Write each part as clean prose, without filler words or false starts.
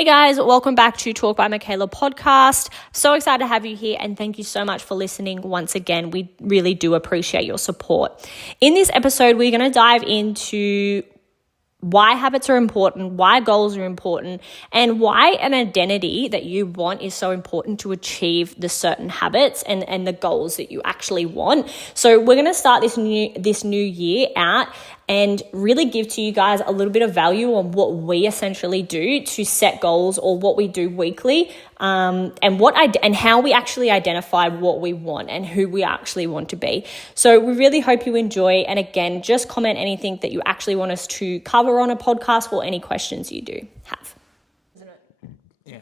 Hey guys, welcome back to Talk by Michaela podcast. So excited to have you here and thank you so much for listening once again. We really do appreciate your support. In this episode, we're going to dive into why habits are important, why goals are important, and why an identity that you want is so important to achieve the certain habits and the goals that you actually want. So we're going to start this new year out and really give to you guys a little bit of value on what we essentially do to set goals or what we do weekly, and how we actually identify what we want and who we actually want to be. So we really hope you enjoy. And again, just comment anything that you actually want us to cover on a podcast or any questions you do have. Isn't it? Yeah.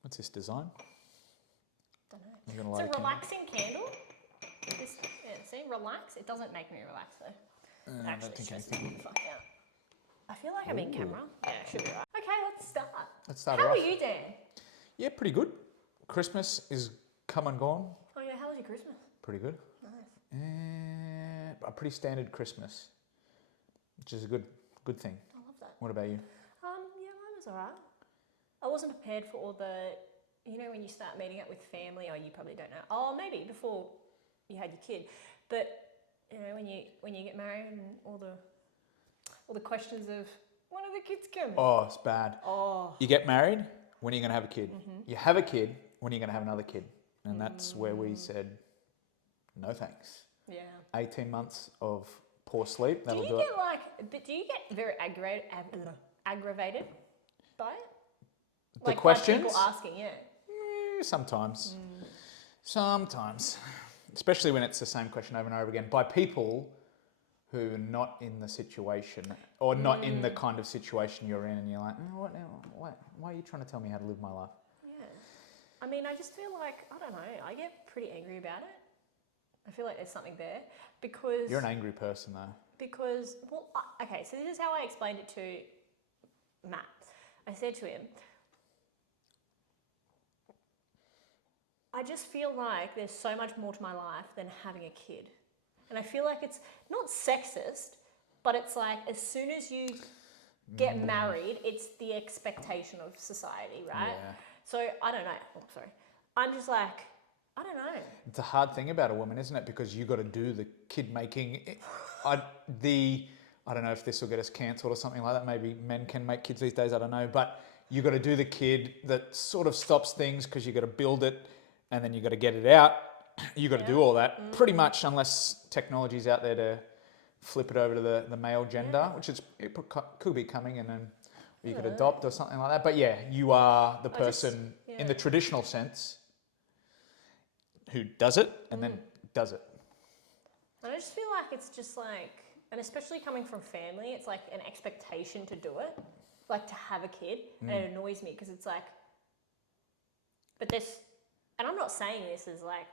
What's this design? Don't know. It's a relaxing candle. See, relax. It doesn't make me relax though. It actually stresses me the fuck out. I feel like I'm in camera. Yeah, it should be right. Okay, let's start. How are you, Dan? Yeah, pretty good. Christmas is come and gone. Oh yeah, how was your Christmas? Pretty good. Nice. A pretty standard Christmas, which is a good thing. I love that. What about you? Yeah, mine was alright. I wasn't prepared for all the, when you start meeting up with family, you probably don't know. Oh, maybe before you had your kid, but when you get married and all the questions of when are the kids coming? Oh, it's bad. Oh. You get married, when are you going to have a kid? Mm-hmm. You have a kid, when are you going to have another kid? And that's where we said, no thanks. Yeah. 18 months of poor sleep. Do you get very aggravated by it? The questions? By people asking, yeah. Sometimes. Sometimes. Especially when it's the same question over and over again by people who are not in the situation or not in the kind of situation you're in, and you're like, what now? Why are you trying to tell me how to live my life? Yeah. I just feel like, I don't know, I get pretty angry about it. I feel like there's something there because... You're an angry person though. Because, okay, so this is how I explained it to Matt. I said to him, I just feel like there's so much more to my life than having a kid. And I feel like it's not sexist, but it's like as soon as you get married, it's the expectation of society, right? Yeah. So I don't know. Oh, sorry. I'm just like, I don't know. It's a hard thing about a woman, isn't it? Because you got to do the kid making. I don't know if this will get us cancelled or something like that. Maybe men can make kids these days. I don't know. But you got to do the kid that sort of stops things because you got to build it. And then you got to get it out. You got to do all that pretty much, unless technology's out there to flip it over to the male gender, which could be coming, and then you could adopt or something like that. But yeah, you are the person in the traditional sense who does it and then does it. And I just feel like it's just like, and especially coming from family, it's like an expectation to do it, like to have a kid, and it annoys me because it's like, but there's. And I'm not saying this as like,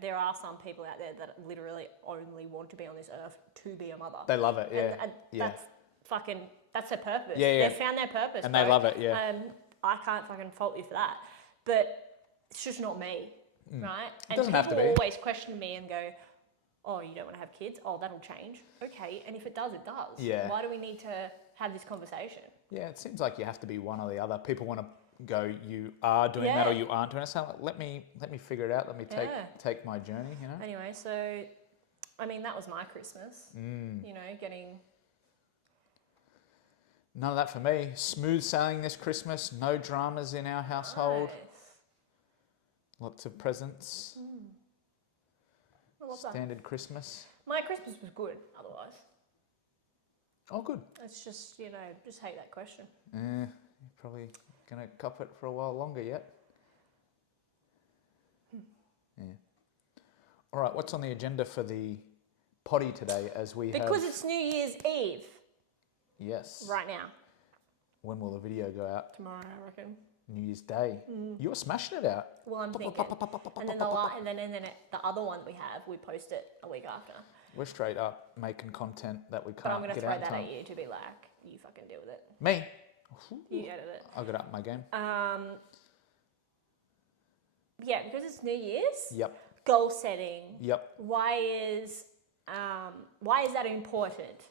there are some people out there that literally only want to be on this earth to be a mother. They love it, yeah. And that's their purpose. Yeah. They've found their purpose. And they love it, yeah. And I can't fucking fault you for that. But it's just not me, right? It doesn't have to be. People always question me and go, oh, you don't want to have kids? Oh, that'll change. Okay, and if it does, it does. Yeah. Why do we need to have this conversation? Yeah, it seems like you have to be one or the other. People want to go, you are doing that or you aren't doing it. So let me figure it out. Let me take my journey, Anyway, so that was my Christmas. Getting none of that for me. Smooth sailing this Christmas. No dramas in our household. Nice. Lots of presents. I love Standard that. Christmas. My Christmas was good. Otherwise. Oh, good. It's just just hate that question. You're probably gonna cop it for a while longer yet. Yeah. All right, what's on the agenda for the potty today Because it's New Year's Eve. Yes. Right now. When will the video go out? Tomorrow, I reckon. New Year's Day. You're smashing it out. Well, I'm thinking. And then the other one we post it a week after. We're straight up making content that we can't But I'm going to get throw out that time. at you to be like, you fucking deal with it. Me? You edit it. I'll get up my game. Yeah, because it's New Year's. Yep. Goal setting. Yep. Why is that important?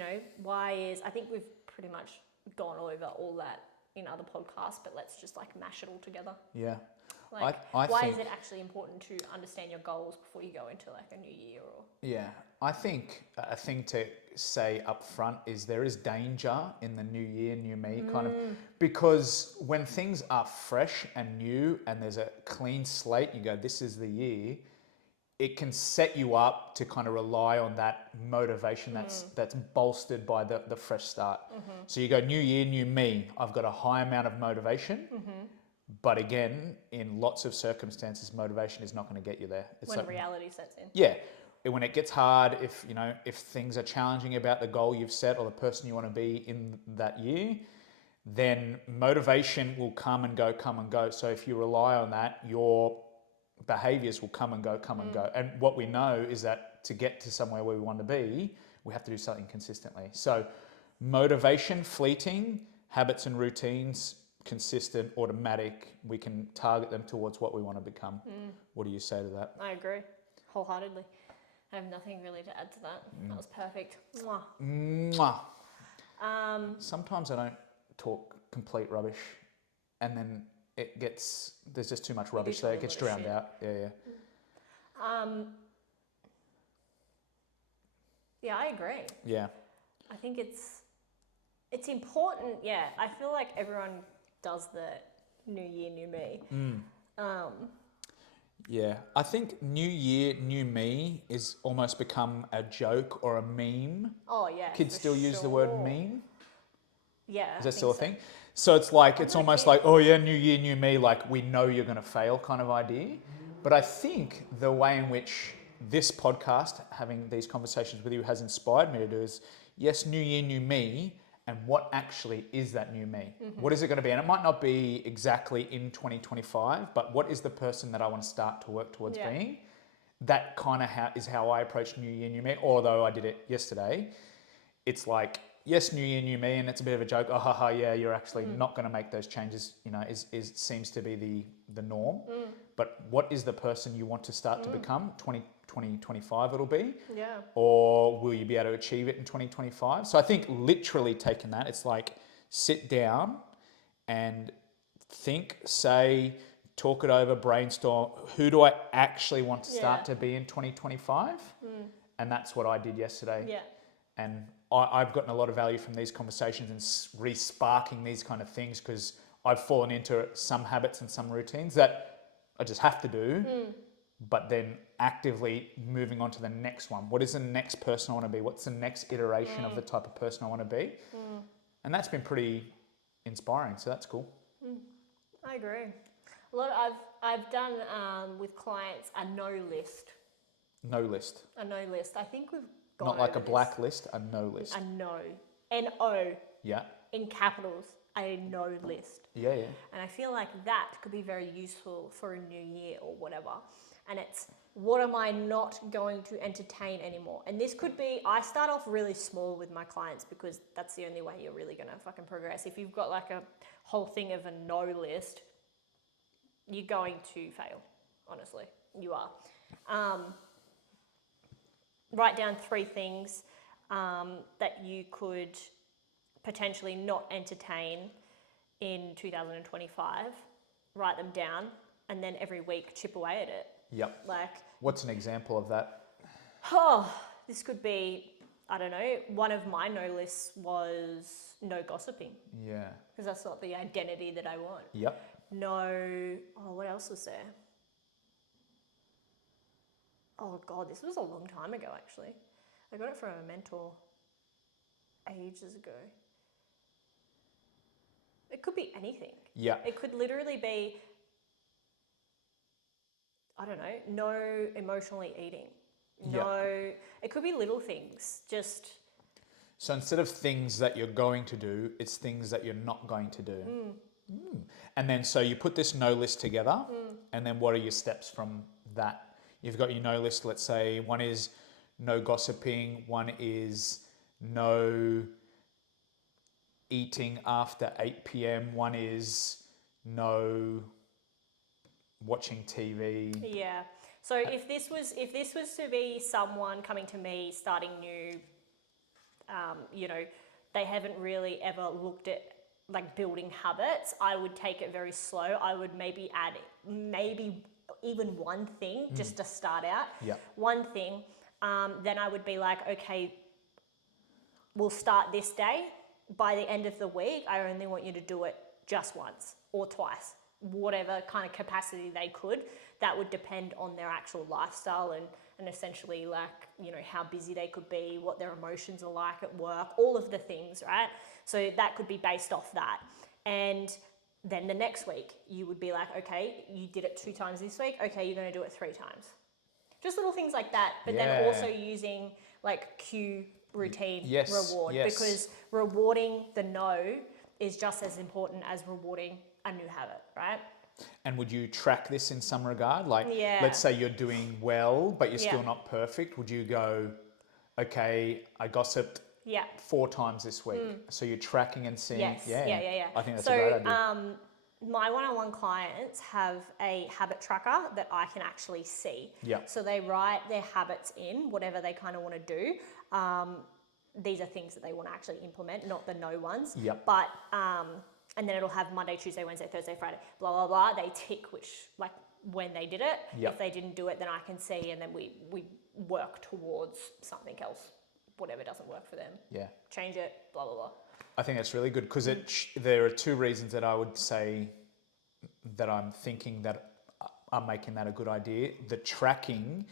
I think we've pretty much gone over all that in other podcasts, but let's just like mash it all together. Yeah. Like, I why think, is it actually important to understand your goals before you go into like a new year or? Yeah, I think a thing to say up front is there is danger in the new year, new me kind of, because when things are fresh and new and there's a clean slate, you go, this is the year, it can set you up to kind of rely on that motivation that's bolstered by the fresh start. So you go, new year, new me. I've got a high amount of motivation. But again, in lots of circumstances, motivation is not going to get you there. It's When reality sets in. Yeah. When it gets hard, if things are challenging about the goal you've set or the person you want to be in that year, then motivation will come and go, come and go. So if you rely on that, your behaviors will come and go, come and go. And what we know is that to get to somewhere where we want to be, we have to do something consistently. So motivation, fleeting, habits and routines, consistent, automatic, we can target them towards what we want to become. What do you say to that? I agree wholeheartedly. I have nothing really to add to that. That was perfect. Mwah. Mwah. Sometimes I don't talk complete rubbish and then there's just too much rubbish there. It gets drowned out. Yeah. Yeah, I agree. Yeah. I think it's important. Yeah, I feel like everyone does the new year, new me. Yeah, I think new year, new me is almost become a joke or a meme. Oh yeah, Kids still use the word meme. Yeah. Is that still a thing? So it's like, it's almost like, oh yeah, new year, new me, like we know you're going to fail kind of idea. But I think the way in which this podcast, having these conversations with you, has inspired me to do is, yes, new year, new me, and what actually is that new me? What is it going to be? And it might not be exactly in 2025, but what is the person that I want to start to work towards being? That kind of is how I approach new year, new me, although I did it yesterday. It's like, yes, new year, new me, and it's a bit of a joke. Oh, haha, yeah, you're actually not going to make those changes. Seems to be the norm. But what is the person you want to start to become? 2025 it'll be. Yeah. Or will you be able to achieve it in 2025? So I think literally taking that, it's like sit down and think, say, talk it over, brainstorm. Who do I actually want to start to be in 2025? And that's what I did yesterday. Yeah. And I've gotten a lot of value from these conversations and re-sparking these kind of things, because I've fallen into some habits and some routines that I just have to do, but then actively moving on to the next one. What is the next person I want to be? What's the next iteration of the type of person I want to be? And that's been pretty inspiring, so that's cool. I agree. I've done with clients a no list. No list. A no list. I think we've gone Not like over a black list, a no list. A no. N-O. Yeah. In capitals. A no list. Yeah. And I feel like that could be very useful for a new year or whatever. And it's, what am I not going to entertain anymore? And this could be, I start off really small with my clients because that's the only way you're really going to fucking progress. If you've got like a whole thing of a no list, you're going to fail, honestly. You are. Write down 3 things that you could potentially not entertain in 2025. Write them down, and then every week chip away at it. Yep. Like, what's an example of that? Oh, this could be, I don't know, one of my no lists was no gossiping. Yeah. Because that's not the identity that I want. Yep. No, what else was there? Oh God, this was a long time ago actually. I got it from a mentor ages ago. It could be anything. Yeah. It could literally be, I don't know, no emotionally eating. No, it could be little things, just. So instead of things that you're going to do, it's things that you're not going to do. And then so you put this no list together, and then what are your steps from that? You've got your no list, let's say one is no gossiping, one is no eating after 8 p.m, one is no watching TV. Yeah. So if this was to be someone coming to me starting new they haven't really ever looked at like building habits, I would take it very slow. I would maybe add even one thing just to start out. Yeah. One thing. Then I would be like, okay, we'll start this day. By the end of the week, I only want you to do it just once or twice, whatever kind of capacity they could. That would depend on their actual lifestyle and essentially how busy they could be, what their emotions are like at work, all of the things, right? So that could be based off that. And then the next week you would be like, okay, you did it 2 times this week. Okay, you're going to do it 3 times. Just little things like that. But then also using like cue, routine, reward. Yes. Because rewarding the no is just as important as rewarding a new habit, right? And would you track this in some regard? Like, let's say you're doing well, but you're still not perfect. Would you go, okay, I gossiped 4 times this week. So you're tracking and seeing. Yes. Yeah. I think that's a great idea. My one-on-one clients have a habit tracker that I can actually see. Yeah. So they write their habits in, whatever they kind of want to do. These are things that they want to actually implement, not the no ones. Yep. But, and then it'll have Monday, Tuesday, Wednesday, Thursday, Friday, blah, blah, blah. They tick when they did it. Yep. If they didn't do it, then I can see, and then we work towards something else, whatever doesn't work for them. Yeah. Change it, blah, blah, blah. I think that's really good because there are 2 reasons that I would say that I'm thinking that I'm making that a good idea. The tracking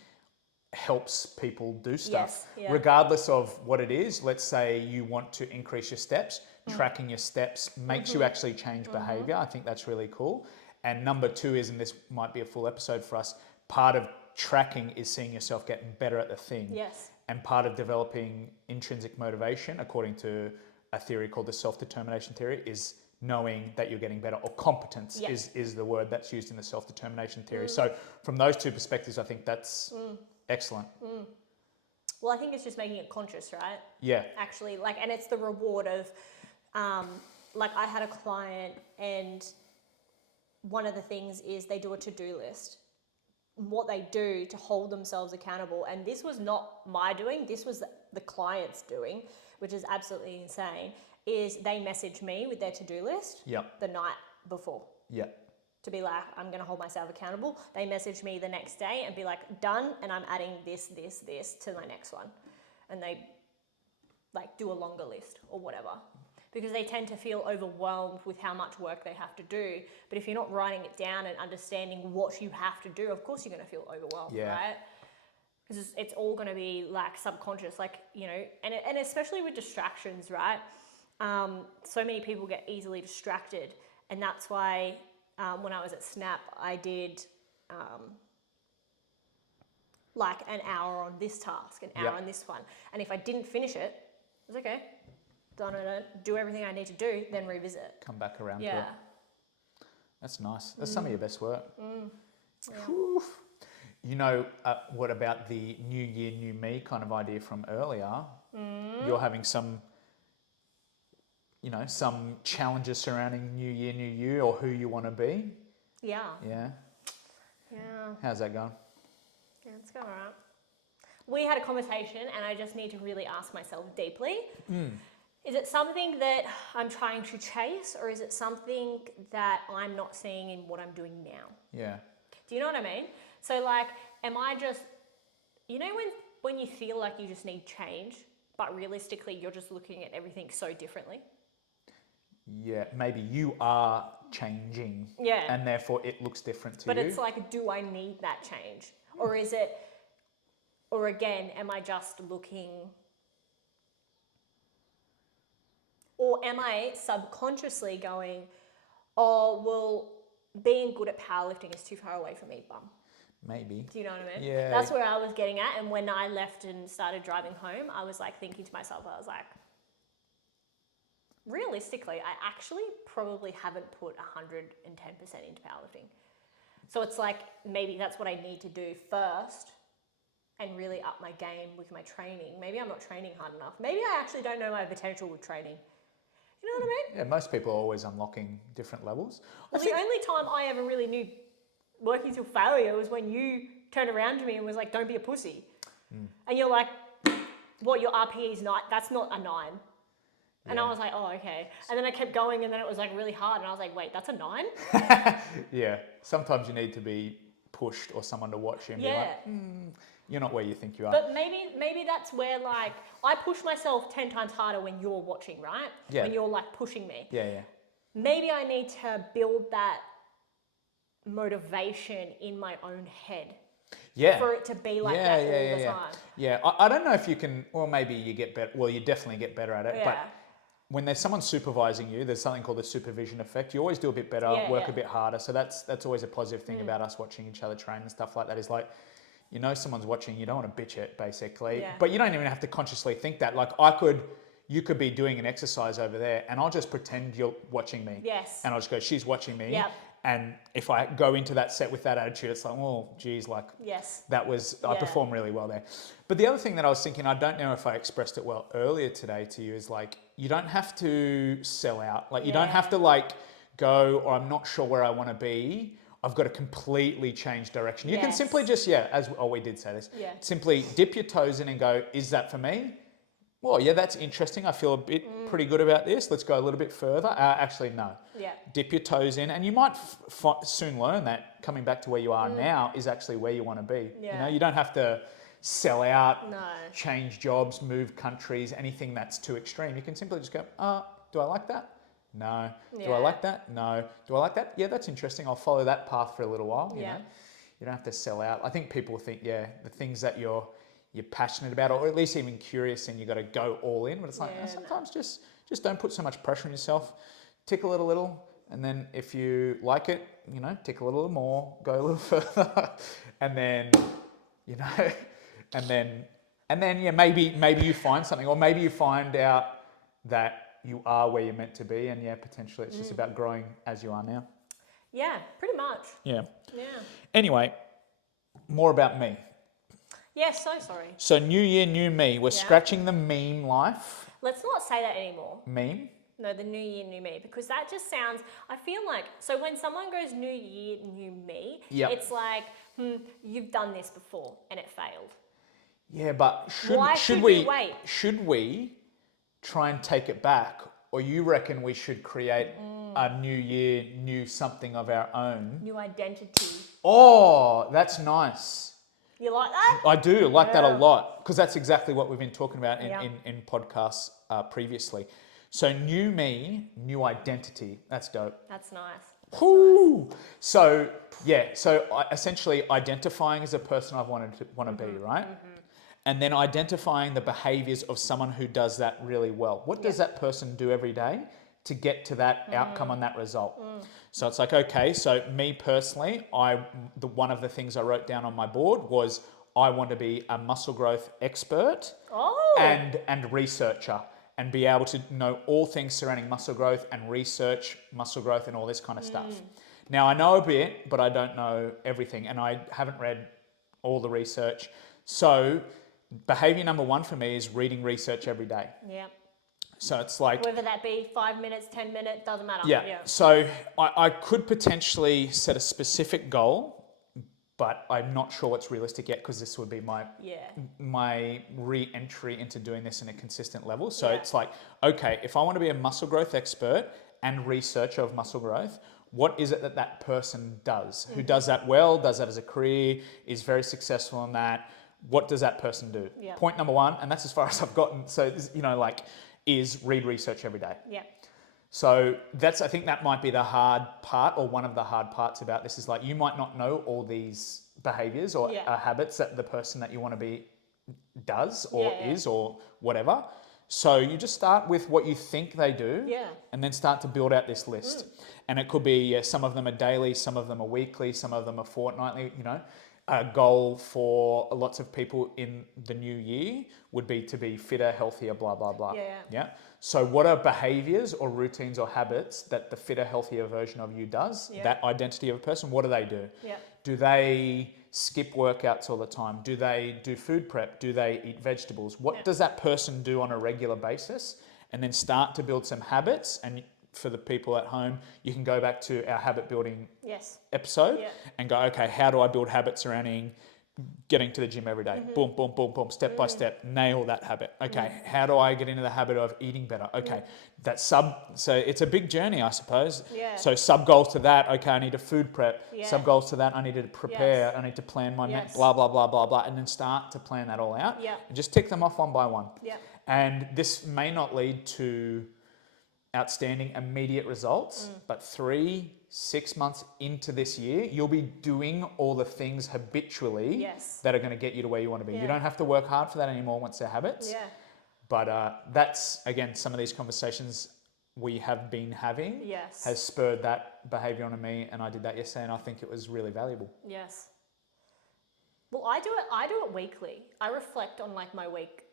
helps people do stuff regardless of what it is. Let's say you want to increase your steps, tracking your steps makes you actually change behavior. I think that's really cool. And number 2 is, and this might be a full episode for us, part of tracking is seeing yourself getting better at the thing. Yes. And part of developing intrinsic motivation, according to a theory called the self-determination theory, is knowing that you're getting better, or competence is the word that's used in the self-determination theory. So from those 2 perspectives, I think that's excellent. Well, I think it's just making it conscious, right? Yeah. Actually, and it's the reward of, I had a client, and one of the things is they do a to-do list. What they do to hold themselves accountable, and this was not my doing, this was the client's doing, which is absolutely insane, is they message me with their to-do list the night before. Yeah. To be like, I'm going to hold myself accountable. They message me the next day and be like, done, and I'm adding this to my next one. And they do a longer list or whatever. Because they tend to feel overwhelmed with how much work they have to do. But if you're not writing it down and understanding what you have to do, of course you're going to feel overwhelmed, right? Because it's all going to be subconscious, and especially with distractions, right? So many people get easily distracted, and that's why when I was at Snap, I did an hour on this task, an hour on this one, and if I didn't finish it, it was okay. Done it, do everything I need to do, then revisit. Come back around to it. That's nice. That's some of your best work. Yeah. What about the new year, new me kind of idea from earlier? You're having some challenges surrounding new year, new you, or who you want to be. Yeah. Yeah. Yeah. How's that going? Yeah, it's going all right. We had a conversation, and I just need to really ask myself deeply. Is it something that I'm trying to chase, or is it something that I'm not seeing in what I'm doing now? Yeah. Do you know what I mean? So am I just, when you feel like you just need change, but realistically you're just looking at everything so differently? Yeah, maybe you are changing. Yeah. And therefore it looks different to you. But it's do I need that change? Or again, am I just looking... Or am I subconsciously going, oh, well, being good at powerlifting is too far away from me, bum? Maybe. Do you know what I mean? Yeah. That's where I was getting at. And when I left and started driving home, I was thinking to myself, I was like, realistically, I actually probably haven't put 110% into powerlifting. So it's maybe that's what I need to do first and really up my game with my training. Maybe I'm not training hard enough. Maybe I actually don't know my potential with training. You know what I mean? Yeah, most people are always unlocking different levels. Well, the only time I ever really knew working till failure was when you turned around to me and was like, don't be a pussy. And you're like, what your RPE is not, that's not a 9. And Yeah. I was like, oh, okay. And then I kept going, and then it was like really hard, and I was like, wait, that's a 9? Yeah. Sometimes you need to be pushed or someone to watch you and be Yeah. like, you're not where you think you are. But maybe that's where like I push myself 10 times harder when you're watching, right? Yeah. When you're like pushing me. Yeah. Maybe I need to build that motivation in my own head Yeah. for it to be like that all the time. Yeah. I don't know if you can, or maybe you get better. Well, you definitely get better at it. Yeah. But when there's someone supervising you, there's something called the supervision effect. You always do a bit better, work a bit harder. So that's always a positive thing about us watching each other train and stuff like that. Is like, you know, someone's watching, you don't want to bitch it basically, but you don't even have to consciously think that. Like you could be doing an exercise over there, and I'll just pretend you're watching me. Yes. And I'll just go, she's watching me. Yep. And if I go into that set with that attitude, it's like, oh, geez, like that was, I performed really well there. But the other thing that I was thinking, I don't know if I expressed it well earlier today to you, is like, you don't have to sell out. Like, you don't have to like go, or I'm not sure where I want to be. I've got to completely change direction. You can simply just, we did say this. Yeah. Simply dip your toes in and go, is that for me? Well, yeah, that's interesting. I feel a bit pretty good about this. Let's go a little bit further. Actually, no. Yeah. Dip your toes in, and you might soon learn that coming back to where you are now is actually where you want to be. Yeah. You know, you don't have to sell out, change jobs, move countries, anything that's too extreme. You can simply just go, do I like that? No. Yeah. Do I like that? No. Do I like that? Yeah, that's interesting. I'll follow that path for a little while. You know, you don't have to sell out. I think people think, the things that you're passionate about, or at least even curious, and you got to go all in. But it's like sometimes just don't put so much pressure on yourself. Tickle it a little, and then if you like it, you know, tickle it a little more, go a little further, and then, you know, and then maybe you find something, or maybe you find out that you are where you're meant to be, and potentially it's just about growing as you are now. Yeah, pretty much. Yeah. Yeah. Anyway, more about me. Yeah, so sorry. So new year, new me. We're scratching the meme life. Let's not say that anymore. Meme? No, the new year, new me, because that just sounds, I feel like, so when someone goes new year, new me, it's like, you've done this before and it failed. Yeah, but should we try and take it back, or you reckon we should create a new year, new something of our own? New identity. Oh, that's nice. You like that? I do like that a lot, because that's exactly what we've been talking about in podcasts previously. So new me, new identity. That's dope. That's nice. Woo! So essentially identifying as a person I want to be, right? Mm-hmm. And then identifying the behaviors of someone who does that really well. What does that person do every day to get to that outcome and that result? So it's like, okay, so me personally, one of the things I wrote down on my board was I want to be a muscle growth expert and researcher, and be able to know all things surrounding muscle growth and research muscle growth and all this kind of stuff. Now, I know a bit, but I don't know everything, and I haven't read all the research. So behavior number 1 for me is reading research every day. Yeah. So it's like, whether that be 5 minutes, 10 minutes, doesn't matter. Yeah. So I could potentially set a specific goal, but I'm not sure what's realistic yet, because this would be my re-entry into doing this in a consistent level. So it's like, okay, if I want to be a muscle growth expert and researcher of muscle growth, what is it that person does? Who does that well, does that as a career, is very successful in that? What does that person do? Yeah. Point number 1, and that's as far as I've gotten. So, is read research every day. Yeah. So I think that might be the hard part, or one of the hard parts about this, is like, you might not know all these behaviors or habits that the person that you want to be does or is or whatever. So you just start with what you think they do, and then start to build out this list. And it could be, some of them are daily, some of them are weekly, some of them are fortnightly. A goal for lots of people in the new year would be to be fitter, healthier, blah, blah, blah. Yeah. So what are behaviors or routines or habits that the fitter, healthier version of you does? That identity of a person, what do they do? Yeah. Do they skip workouts all the time? Do they do food prep? Do they eat vegetables? What does that person do on a regular basis? And then start to build some habits. And for the people at home, you can go back to our habit building episode and go, okay, how do I build habits surrounding getting to the gym every day. Boom, boom, boom, boom, step by step, nail that habit. Okay, how do I get into the habit of eating better? Okay, so it's a big journey, I suppose. Yeah. So sub goals to that, okay, I need to food prep. Yeah. Sub goals to that, I need to prepare. Yes. I need to plan my, Yes. blah, blah, blah, blah, blah, and then start to plan that all out. Yeah. And just tick them off one by one. Yeah. And this may not lead to outstanding immediate results, but 3-6 months into this year, you'll be doing all the things habitually that are going to get you to where you want to be. You don't have to work hard for that anymore once they're habits. Yeah. But that's, again, some of these conversations we have been having has spurred that behavior onto me, and I did that yesterday, and I think it was really valuable. Yes. Well, I do it weekly. I reflect on like my week.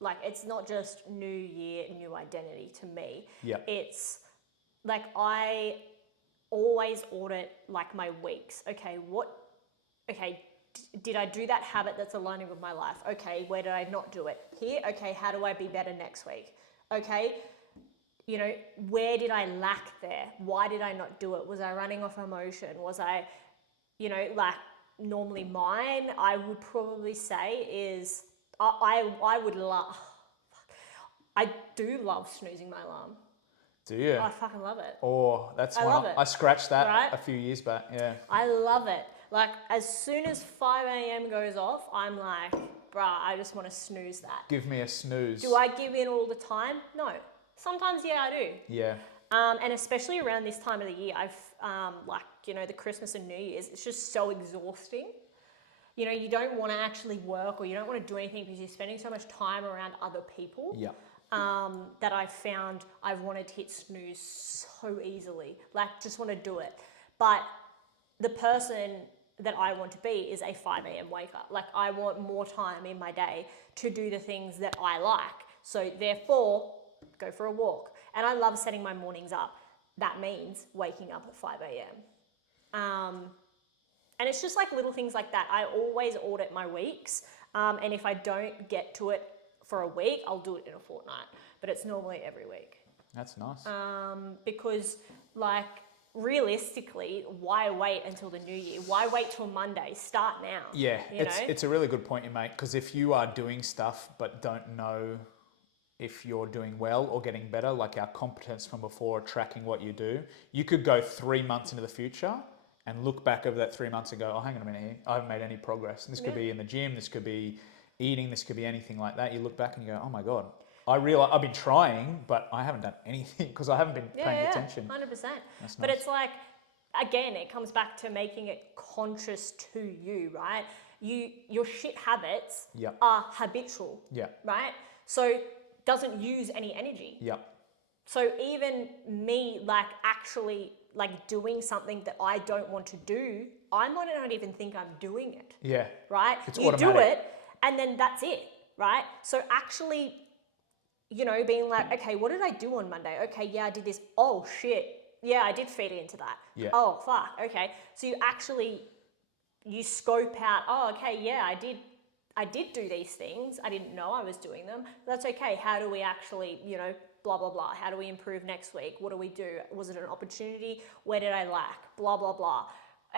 Like, it's not just new year, new identity to me. Yeah. It's like I always audit like my weeks. Okay, did I do that habit that's aligning with my life? Okay, where did I not do it? Here, okay, how do I be better next week? Okay, where did I lack there? Why did I not do it? Was I running off emotion? Was I, like normally mine, I would probably say is, I would love, I do love snoozing my alarm. Do you? I fucking love it. Oh, that's I love it. I scratched that Right? a few years back, yeah. I love it. Like, as soon as 5 a.m. goes off, I'm like, bruh, I just want to snooze that. Give me a snooze. Do I give in all the time? No. Sometimes, yeah, I do. Yeah. And especially around this time of the year, the Christmas and New Year's, it's just so exhausting. You don't want to actually work, or you don't want to do anything because you're spending so much time around other people. Yeah. That I've found I've wanted to hit snooze so easily. Like, just want to do it. But the person that I want to be is a 5 a.m. waker. Like, I want more time in my day to do the things that I like. So therefore, go for a walk. And I love setting my mornings up. That means waking up at 5 a.m. And it's just like little things like that. I always audit my weeks. And if I don't get to it for a week, I'll do it in a fortnight. But it's normally every week. That's nice. Because, like, realistically, why wait until the new year? Why wait till Monday? Start now. Yeah, it's a really good point you make, because if you are doing stuff but don't know if you're doing well or getting better, like our competence from before, tracking what you do, you could go 3 months into the future and look back over that 3 months and go, oh, hang on a minute here, I haven't made any progress. And this could be in the gym, this could be eating, this could be anything like that. You look back and you go, oh my God, I realize I've been trying, but I haven't done anything because I haven't been paying attention. 100%. That's but nice. It's like, again, it comes back to making it conscious to you, right? Your shit habits are habitual, right? So doesn't use any energy. So even me, like, actually, like, doing something that I don't want to do, I might not even think I'm doing it. Yeah. Right? It's you automatic. do it, and then that's it, right? So actually, being like, okay, what did I do on Monday? Okay, yeah, I did this. Oh, shit. Yeah, I did feed into that. Yeah. Oh, fuck. Okay. So you scope out, oh, okay, yeah, I did do these things. I didn't know I was doing them. That's okay. How do we actually, blah, blah, blah. How do we improve next week? What do we do? Was it an opportunity? Where did I lack? Blah, blah, blah.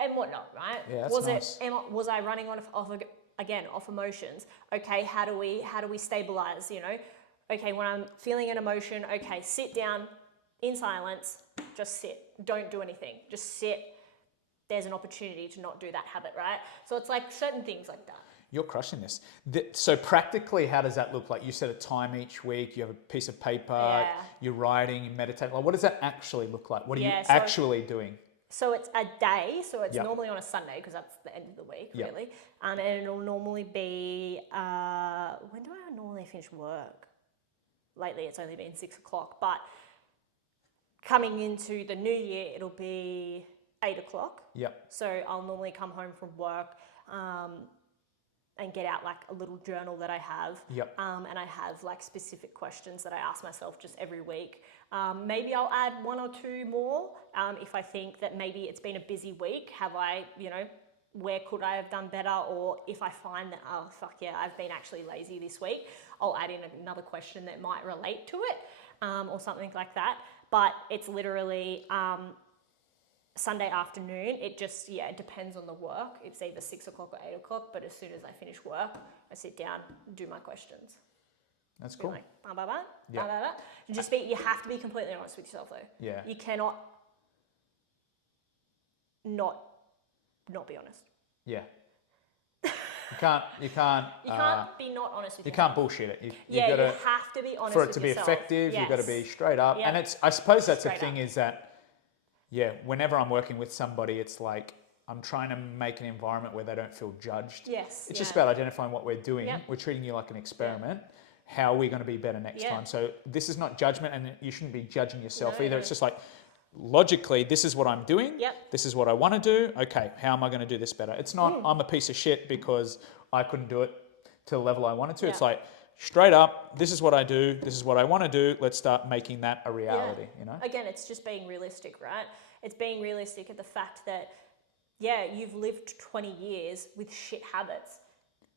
And whatnot, right? Yeah, that's nice. Was I running off emotions? Okay, how do we stabilize, Okay, when I'm feeling an emotion, okay, sit down in silence, just sit. Don't do anything. Just sit. There's an opportunity to not do that habit, right? So it's like certain things like that. You're crushing this. So practically, how does that look like? You set a time each week, you have a piece of paper, you're writing, you meditate. Like, what does that actually look like? What are you actually doing? So it's a day, so it's normally on a Sunday because that's the end of the week, really. And it'll normally be, when do I normally finish work? Lately it's only been 6 o'clock, but coming into the new year, it'll be 8 o'clock. So I'll normally come home from work and get out like a little journal that I have. And I have like specific questions that I ask myself just every week. Maybe I'll add 1 or 2 more if I think that maybe it's been a busy week. Have I, where could I have done better? Or if I find that, oh, fuck yeah, I've been actually lazy this week, I'll add in another question that might relate to it or something like that. But it's literally Sunday afternoon, it just, it depends on the work. It's either 6 o'clock or 8 o'clock, but as soon as I finish work, I sit down, do my questions. That's Be cool. like, bah, bah, bah, Yeah. bah, bah, bah. You have to be completely honest with yourself though. Yeah. You cannot not be honest. Yeah. You can't You can't be not honest with you yourself. can't bullshit it. You have to be honest for it with to be yourself. effective, you've got to be straight up. Yep. And I suppose that's Straight the thing up. is that, whenever I'm working with somebody, it's like I'm trying to make an environment where they don't feel judged. Yes. It's just about identifying what we're doing. Yep. We're treating you like an experiment. Yep. How are we going to be better next time? So this is not judgment, and you shouldn't be judging yourself either. It's just like, logically, this is what I'm doing. Yep. This is what I want to do. Okay, how am I going to do this better? It's not I'm a piece of shit because I couldn't do it to the level I wanted to. It's like, straight up, this is what I do. This is what I want to do. Let's start making that a reality, Again, it's just being realistic, right? It's being realistic at the fact that, you've lived 20 years with shit habits.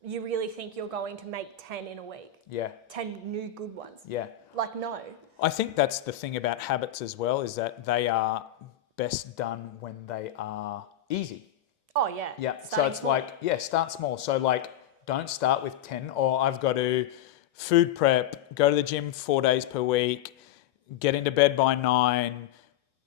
You really think you're going to make 10 in a week? Yeah. 10 new good ones? Yeah. Like, no. I think that's the thing about habits as well, is that they are best done when they are easy. Oh, yeah. Yeah. Starting so it's small. like, start small. So like, don't start with 10, or I've got to food prep, go to the gym 4 days per week, get into bed by 9,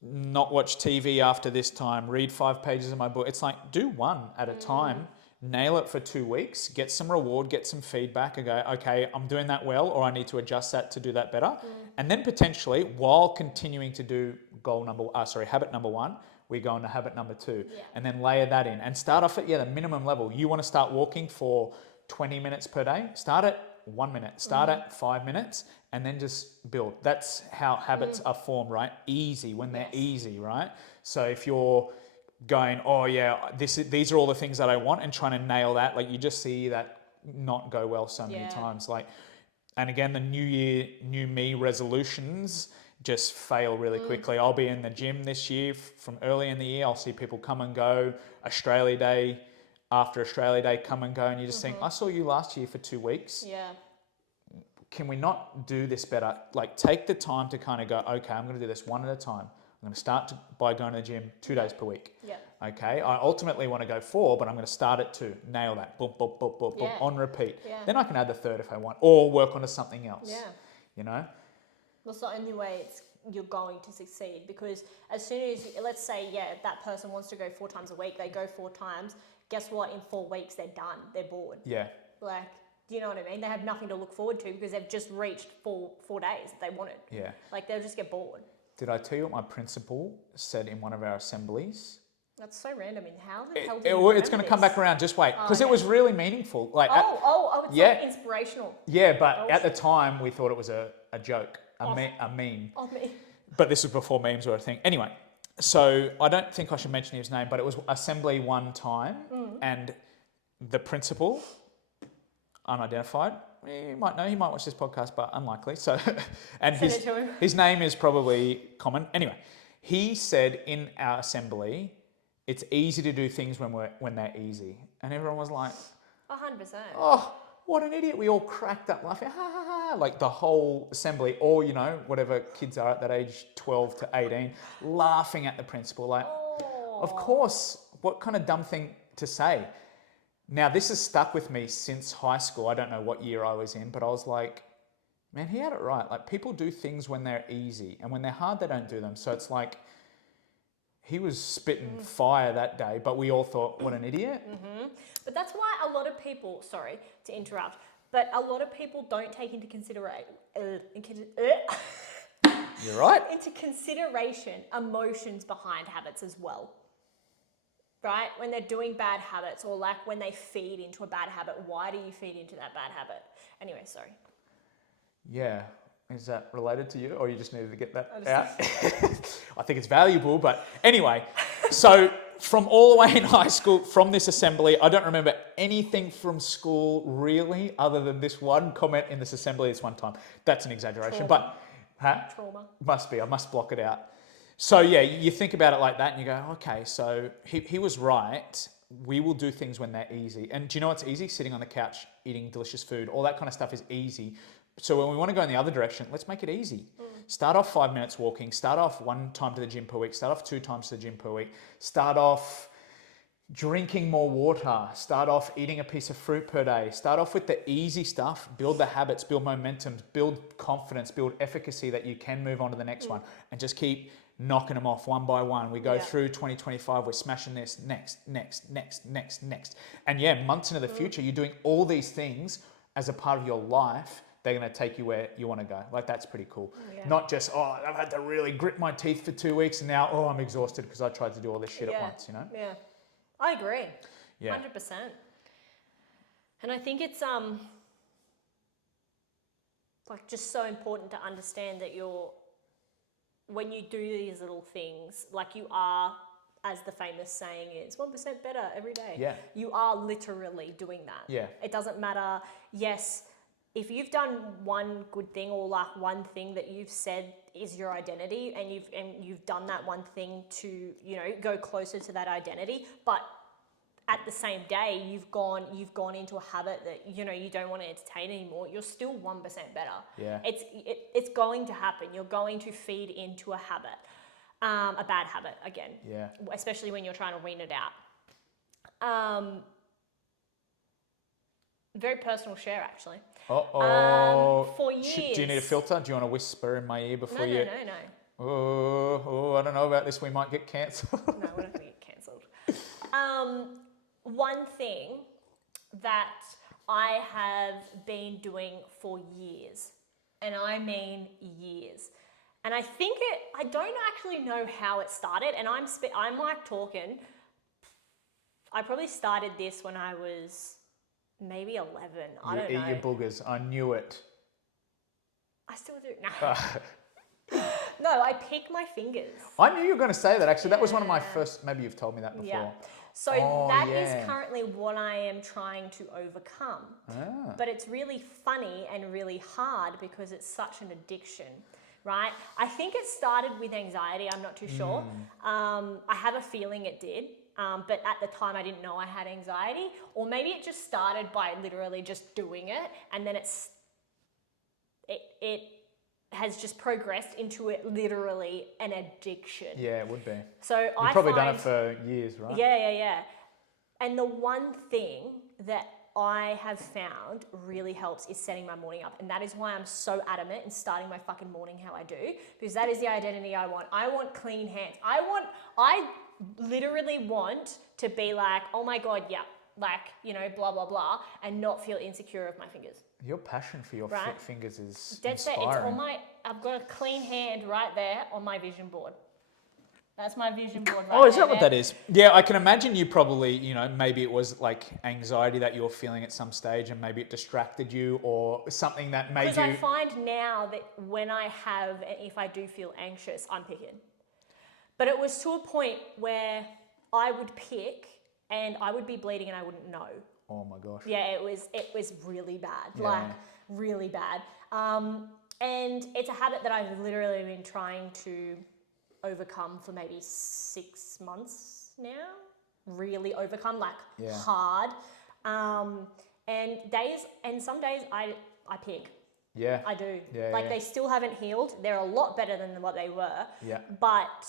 not watch TV after this time, read 5 pages of my book. It's like, do one at a time, nail it for 2 weeks, get some reward, get some feedback, and go, okay, I'm doing that well, or I need to adjust that to do that better. And then potentially, while continuing to do habit number 1, we go into habit number 2, and then layer that in and start off at the minimum level. You want to start walking for 20 minutes per day, start at 1 minute, start at 5 minutes, and then just build. That's how habits are formed, right? Easy, when they're easy, right? So if you're going, these are all the things that I want, and trying to nail that, like, you just see that not go well so many times. Like, and again, the new year, new me resolutions just fail really quickly. I'll be in the gym this year from early in the year. I'll see people come and go. Australia Day after Australia Day come and go, and you just think, I saw you last year for 2 weeks. Yeah. Can we not do this better? Like, take the time to kind of go, okay, I'm going to do this one at a time. I'm going to start by going to the gym 2 days per week. Yeah. Okay. I ultimately want to go 4, but I'm going to start at 2. Nail that. Boom, boom, boom, boom, boom, on repeat. Yeah. Then I can add the 3rd if I want, or work onto something else. Yeah. Well, it's the only way you're going to succeed, because as soon as, let's say, that person wants to go 4 times a week, they go 4 times. Guess what? In 4 weeks, they're done. They're bored. Yeah. Like, do you know what I mean? They have nothing to look forward to because they've just reached 4 days that they wanted. Yeah. Like, they'll just get bored. Did I tell you what my principal said in one of our assemblies? That's so random. And how the hell do you It's going to come back around. Just wait, because it was really meaningful. Like, it's like inspirational. Yeah, but at the time we thought it was a joke, a meme. Oh, me. But this was before memes were a thing. Anyway, so I don't think I should mention his name, but it was assembly one time, and the principal, unidentified. You might know, he might watch this podcast, but unlikely. So, and his name is probably common. Anyway, he said in our assembly, it's easy to do things when they're easy, and everyone was like, 100%. Oh, what an idiot! We all cracked up laughing, ha ha ha! Like the whole assembly, or whatever kids are at that age, 12 to 18, laughing at the principal. Like, of course, what kind of dumb thing to say? Now, this has stuck with me since high school. I don't know what year I was in, but I was like, man, he had it right. Like, people do things when they're easy, and when they're hard, they don't do them. So it's like, he was spitting fire that day, but we all thought, what an idiot. But that's why a lot of people, sorry to interrupt, but a lot of people don't take into consideration, You're right. into consideration emotions behind habits as well. Right? When they're doing bad habits, or like when they feed into a bad habit, why do you feed into that bad habit? Anyway, sorry. Yeah. Is that related to you, or you just needed to get that out? I think it's valuable, but anyway. So from all the way in high school, from this assembly, I don't remember anything from school really, other than this one comment in this assembly this one time. That's an exaggeration, Trauma. but Trauma. Must be. I must block it out. So yeah, you think about it like that, and you go, okay, so he was right. We will do things when they're easy. And do you know what's easy? Sitting on the couch, eating delicious food, all that kind of stuff is easy. So when we want to go in the other direction, let's make it easy. Start off 5 minutes walking, start off 1 time to the gym per week, start off 2 times to the gym per week, start off drinking more water, start off eating a piece of fruit per day, start off with the easy stuff, build the habits, build momentum, build confidence, build efficacy that you can move on to the next one, and just keep knocking them off one by one. We go through 2025, we're smashing this next. And yeah, months into the future, you're doing all these things as a part of your life. They're going to take you where you want to go. Like, that's pretty cool. Yeah. Not just, oh, I've had to really grit my teeth for 2 weeks and now, oh, I'm exhausted because I tried to do all this shit at once, you know? Yeah. I agree. Yeah. 100%. And I think it's like just so important to understand that when you do these little things, like you are, as the famous saying is, 1% better every day. Yeah. You are literally doing that. Yeah. It doesn't matter. Yes, if you've done one good thing or like one thing that you've said is your identity, and you've done that one thing to, you know, go closer to that identity, but at the same day you've gone into a habit that, you know, you don't want to entertain anymore, you're still 1% better. Yeah. It's going to happen. You're going to feed into a habit, a bad habit again. Yeah. Especially when you're trying to wean it out. Very personal share, actually. For years. Do you need a filter? Do you want to whisper in my ear before No. Oh, I don't know about this. We might get cancelled. No, we're not going to get cancelled. One thing that I have been doing for years, and I mean years, and I don't actually know how it started, and I'm like talking, I probably started this when I was maybe 11. I don't know. Eat your boogers. I knew it. I still do. No. No, I pick my fingers. I knew you were going to say that, actually. That was one of my first... Maybe you've told me that before. Yeah. So that is currently what I am trying to overcome. But it's really funny and really hard because it's such an addiction, right? I think it started with anxiety. I'm not too sure. I have a feeling it did. But at the time I didn't know I had anxiety, or maybe it just started by literally just doing it, and then it has just progressed into it literally an addiction. Yeah, it would be. So You've probably done it for years, right? Yeah. And the one thing that I have found really helps is setting my morning up. And that is why I'm so adamant in starting my fucking morning how I do, because that is the identity I want. I want clean hands. I literally want to be like, oh my God, yeah, like, you know, blah, blah, blah, and not feel insecure of my fingers. Your passion for your fingers is That's inspiring. it. It's on I've got a clean hand right there on my vision board. That's my vision board right there. Oh, is that what that is? Yeah, I can imagine you probably, you know, maybe it was like anxiety that you were feeling at some stage, and maybe it distracted you, or something that made you... Because I find now that when I have, if I do feel anxious, I'm picking. But it was to a point where I would pick and I would be bleeding and I wouldn't know. Oh my gosh. Yeah, it was really bad, like really bad. And it's a habit that I've literally been trying to overcome for maybe 6 months now. Really overcome, like hard. And some days I pick. Yeah. I do. Yeah, they still haven't healed. They're a lot better than what they were. Yeah. But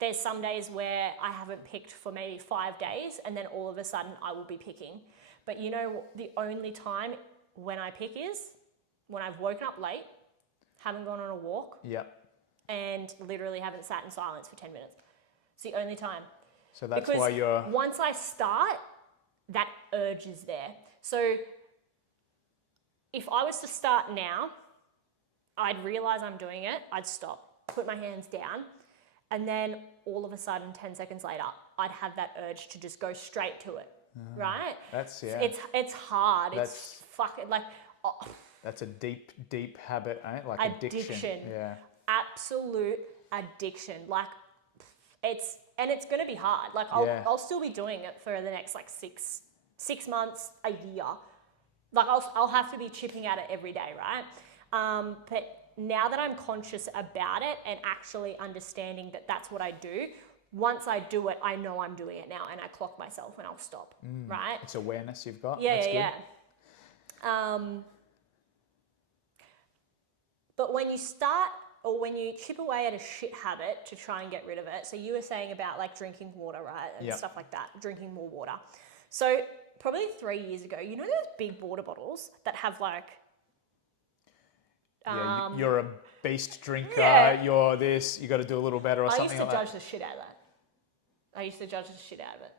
there's some days where I haven't picked for maybe 5 days, and then all of a sudden I will be picking. But you know, the only time when I pick is when I've woken up late, haven't gone on a walk, and literally haven't sat in silence for 10 minutes. It's the only time. So that's why you're... Once I start, that urge is there. So if I was to start now, I'd realize I'm doing it, I'd stop, put my hands down, and then all of a sudden, 10 seconds later, I'd have that urge to just go straight to it, right? That's, It's hard. It's fucking like... Oh. That's a deep, deep habit, eh? Like addiction. Yeah. Absolute addiction. Like it's going to be hard. Like I'll still be doing it for the next like six months, a year. Like I'll have to be chipping at it every day, right? But now that I'm conscious about it and actually understanding that that's what I do, once I do it, I know I'm doing it now, and I clock myself and I'll stop, right? It's awareness you've got. Yeah, that's yeah, good. yeah. But when you start or when you chip away at a shit habit to try and get rid of it, so you were saying about like drinking water, right? And stuff like that, drinking more water. So probably 3 years ago, you know those big water bottles that have like... you're a beast drinker, Yeah. you're this, you got to do a little better or something like that. I used to judge the shit out of that. I used to judge the shit out of it.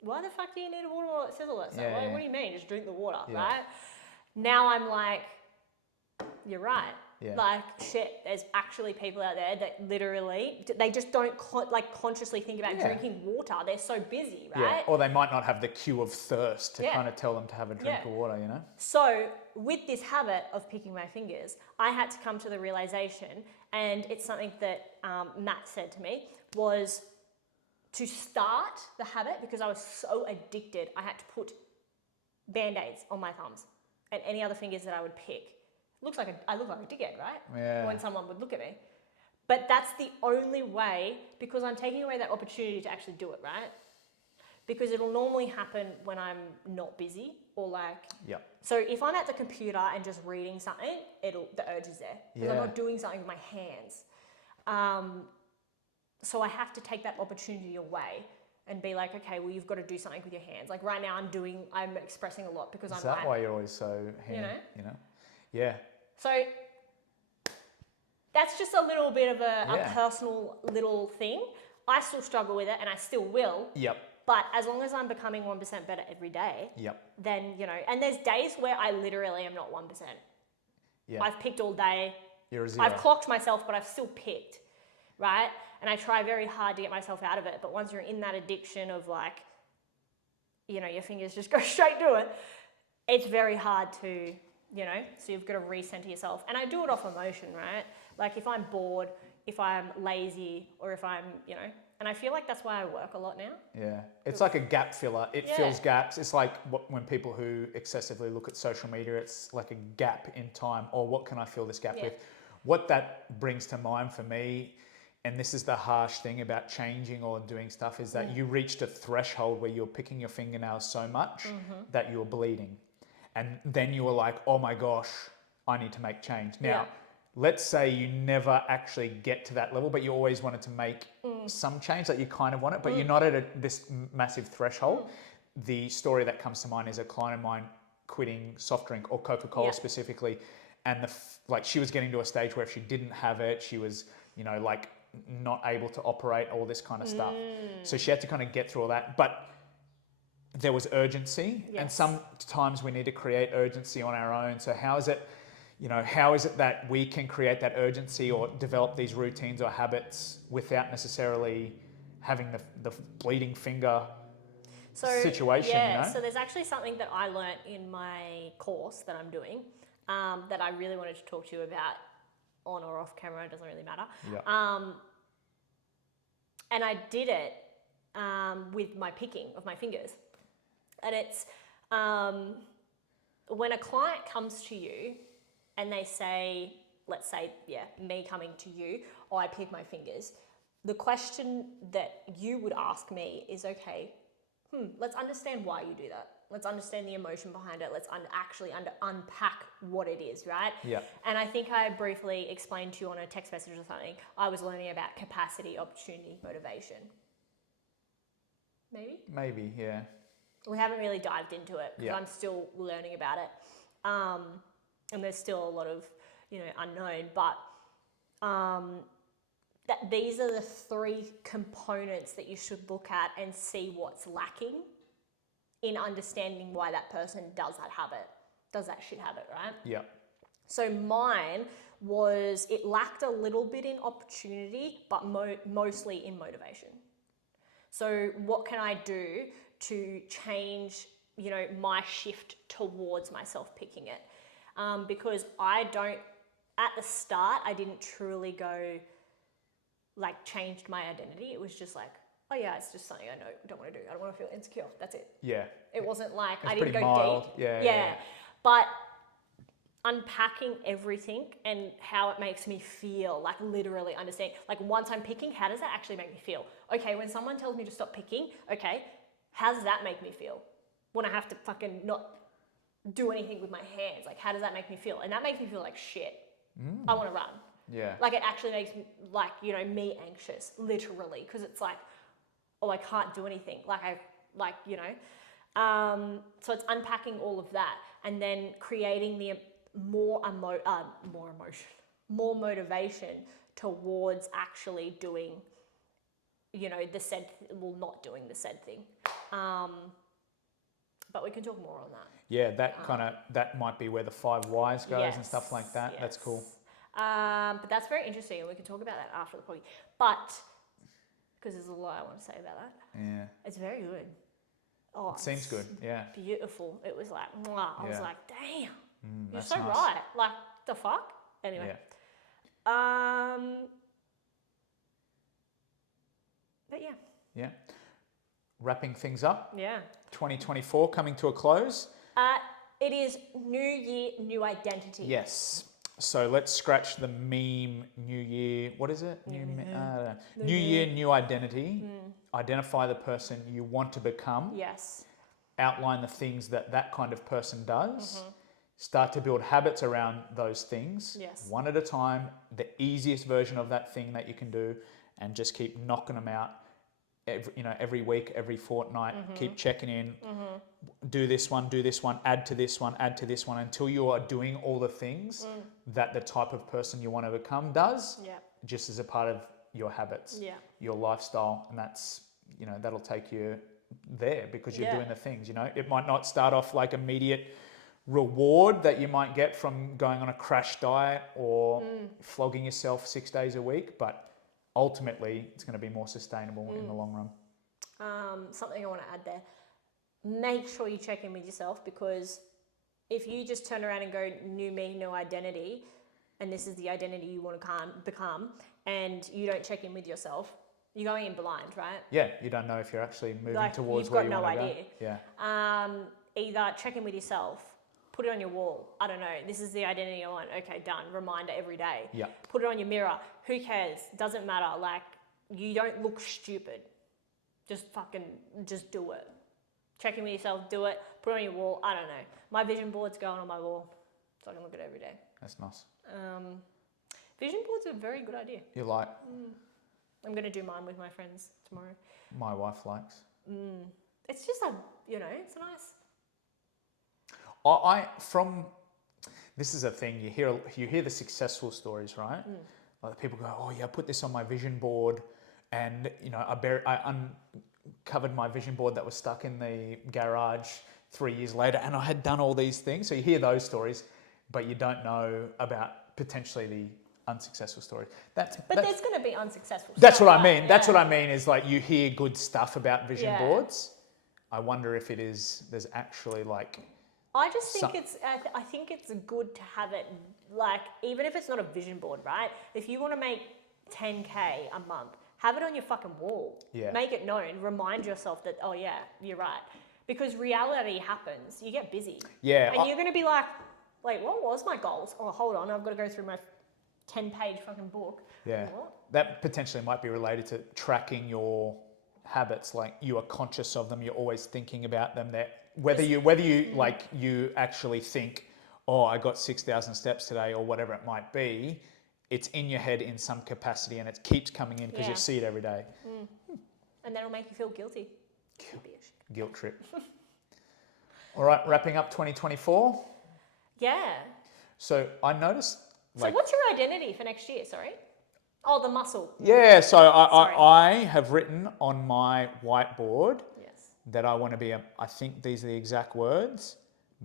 Why the fuck do you need a water bottle that says all that stuff? What do you mean? Just drink the water, right? Now I'm like, you're right. Yeah. Like, shit, there's actually people out there that literally, they just don't consciously think about drinking water. They're so busy, right? Yeah. Or they might not have the cue of thirst to kind of tell them to have a drink of water, you know? So with this habit of picking my fingers, I had to come to the realization, and it's something that Matt said to me, was to start the habit, because I was so addicted, I had to put Band-Aids on my thumbs and any other fingers that I would pick. I look like a dickhead, right? Yeah. When someone would look at me. But that's the only way, because I'm taking away that opportunity to actually do it, right? Because it'll normally happen when I'm not busy or like... Yeah. So if I'm at the computer and just reading something, the urge is there. Because I'm not doing something with my hands. So I have to take that opportunity away and be like, okay, well, you've got to do something with your hands. Like right now I'm expressing a lot because Is that why you're always so hand, you know? Yeah. So that's just a little bit of a personal little thing. I still struggle with it and I still will. Yep. But as long as I'm becoming 1% better every day, then, you know, and there's days where I literally am not 1%. Yeah. I've picked all day. You're a zero. I've clocked myself, but I've still picked, right? And I try very hard to get myself out of it. But once you're in that addiction of like, you know, your fingers just go straight to it, it's very hard to, you know, so you've got to recenter yourself. And I do it off emotion, right? Like if I'm bored, if I'm lazy, or if I'm, you know, and I feel like that's why I work a lot now. Yeah. It's like a gap filler. It fills gaps. It's like when people who excessively look at social media, it's like a gap in time, or what can I fill this gap with? What that brings to mind for me, and this is the harsh thing about changing or doing stuff, is that you reached a threshold where you're picking your fingernails so much that you're bleeding. And then you were like, oh my gosh, I need to make change. Now, let's say you never actually get to that level, but you always wanted to make some change, that you kind of want it, but you're not at this massive threshold. The story that comes to mind is a client of mine quitting soft drink, or Coca-Cola specifically. And like she was getting to a stage where if she didn't have it, she was, you know, like not able to operate, all this kind of stuff. So she had to kind of get through all that. But there was urgency, and sometimes we need to create urgency on our own. So how is it that we can create that urgency or develop these routines or habits without necessarily having the bleeding finger situation? Yeah, you know? so there's actually something that I learnt in my course that I'm doing that I really wanted to talk to you about, on or off camera, it doesn't really matter. Yeah. And I did it with my picking of my fingers. And it's when a client comes to you and they say, let's say, me coming to you, oh, I pick my fingers. The question that you would ask me is, okay, let's understand why you do that. Let's understand the emotion behind it. Let's actually unpack what it is, right? Yeah. And I think I briefly explained to you on a text message or something, I was learning about capacity, opportunity, motivation. Maybe, yeah. We haven't really dived into it because Yeah. I'm still learning about it. And there's still a lot of, unknown, but that these are the 3 components that you should look at and see what's lacking in understanding why that person does that shit habit, right? Yeah. So mine was, it lacked a little bit in opportunity, but mostly in motivation. So what can I do to change, my shift towards myself picking it? Because at the start, I didn't truly go, like, changed my identity. It was just like, oh yeah, it's just something I don't want to do. I don't want to feel insecure. That's it. Yeah. It wasn't like, It's I didn't pretty go mild. deep. Yeah. But unpacking everything and how it makes me feel, like literally understand, like once I'm picking, how does that actually make me feel? Okay, when someone tells me to stop picking, okay, how does that make me feel? When I have to fucking not do anything with my hands, like how does that make me feel? And that makes me feel like shit. I want to run. Yeah. Like it actually makes me anxious, literally, because it's like, oh, I can't do anything. So it's unpacking all of that and then creating the more motivation towards actually doing, not doing the said thing. But we can talk more on that. Yeah, that might be where the 5 whys goes and stuff like that. Yes. That's cool. But that's very interesting, and we can talk about that after the podcast. But because there's a lot I want to say about that. Yeah. It's very good. Oh, it seems good. Yeah. Beautiful. It was like, mwah. I was like, damn, you're so nice. right. Like the fuck. Anyway. Yeah. But yeah. Yeah. Wrapping things up. Yeah. 2024 coming to a close. It is new year, new identity. Yes. So let's scratch the meme. New year. What is it? New year, new identity. Identify the person you want to become. Yes. Outline the things that kind of person does. Start to build habits around those things. Yes. One at a time. The easiest version of that thing that you can do, and just keep knocking them out. Every week, every fortnight. Keep checking in. Do this one, add to this one, until you are doing all the things that the type of person you want to become does, just as a part of your habits, your lifestyle, and that's, that'll take you there because you're doing the things. It might not start off like immediate reward that you might get from going on a crash diet or flogging yourself 6 days a week, but ultimately it's going to be more sustainable in the long run. Something I want to add there. Make sure you check in with yourself, because if you just turn around and go, new me, new identity, and this is the identity you want to become, and you don't check in with yourself, you're going in blind, right? Yeah, you don't know if you're actually moving towards you've where got you no want to idea. go. Yeah. Either check in with yourself, put it on your wall. I don't know, this is the identity I want. Okay, done. Reminder every day. Yeah. Put it on your mirror. Who cares? Doesn't matter. Like, you don't look stupid. Just do it. Check in with yourself, do it, put it on your wall. I don't know. My vision board's going on my wall, so I can look at it every day. That's nice. Vision board's a very good idea. You like? I'm going to do mine with my friends tomorrow. My wife likes. It's just it's nice. This is a thing, you hear the successful stories, right? Like people go, oh yeah, I put this on my vision board, and I uncovered my vision board that was stuck in the garage 3 years later, and I had done all these things. So you hear those stories, but you don't know about potentially the unsuccessful stories. There's going to be unsuccessful. That's what I mean. That's what I mean is, like, you hear good stuff about vision boards. I wonder if there's actually like. I just think I think it's good to have it, like, even if it's not a vision board, right? If you want to make 10K a month, have it on your fucking wall. Yeah. Make it known. Remind yourself that, oh yeah, you're right. Because reality happens. You get busy. Yeah. And you're going to be like, wait, what was my goals? Oh, hold on. I've got to go through my 10-page fucking book. Yeah. What? That potentially might be related to tracking your habits. Like, you are conscious of them. You're always thinking about them. That whether you actually think, oh, I got 6,000 steps today, or whatever it might be, it's in your head in some capacity, and it keeps coming in because you see it every day. And that'll make you feel guilty. Guilt trip. All right, wrapping up 2024. Yeah. So I noticed. So what's your identity for next year? Sorry. Oh, the muscle. Yeah. So I have written on my whiteboard that I want to be I think these are the exact words: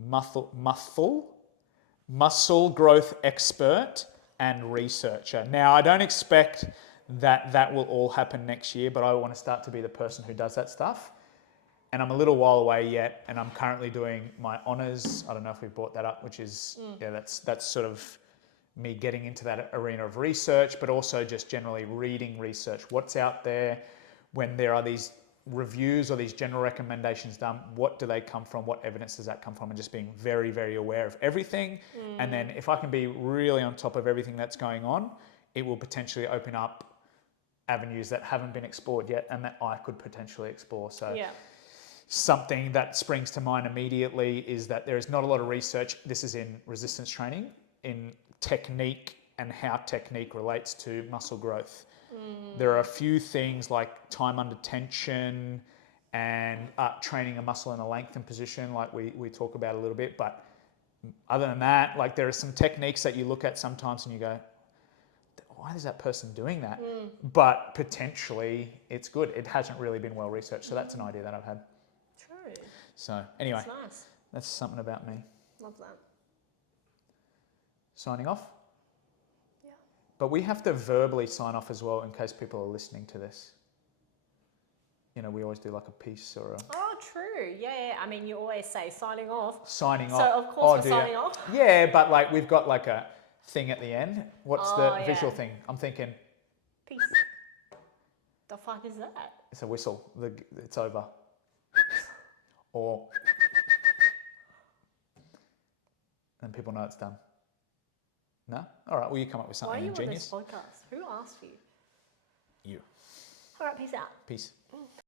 muscle growth expert and researcher. Now, I don't expect that will all happen next year, but I want to start to be the person who does that stuff. And I'm a little while away yet, and I'm currently doing my honours. I don't know if we've brought that up, which is, that's sort of me getting into that arena of research, but also just generally reading research. What's out there when there are these reviews or these general recommendations done, what do they come from? What evidence does that come from? And just being very, very aware of everything. And then if I can be really on top of everything that's going on, it will potentially open up avenues that haven't been explored yet and that I could potentially explore. So something that springs to mind immediately is that there is not a lot of research. This is in resistance training, in technique and how technique relates to muscle growth. There are a few things like time under tension and training a muscle in a lengthened position, like we talk about a little bit. But other than that, like there are some techniques that you look at sometimes and you go, why is that person doing that? But potentially it's good. It hasn't really been well researched. So that's an idea that I've had. True. So anyway, That's nice. that's something about me. Love that. Signing off. Yeah. But we have to verbally sign off as well in case people are listening to this. You know, we always do like a piece or a... Oh, true. Yeah. I mean, you always say signing off. Signing off. So, of course, we're signing off. Yeah, but like we've got like a thing at the end. What's the visual yeah. thing? I'm thinking... Peace. The fuck is that? It's a whistle. It's over. Or... And people know it's done. No? All right, well, you come up with Why are something you ingenious. on this podcast? Who asked you? You. All right, peace out. Peace.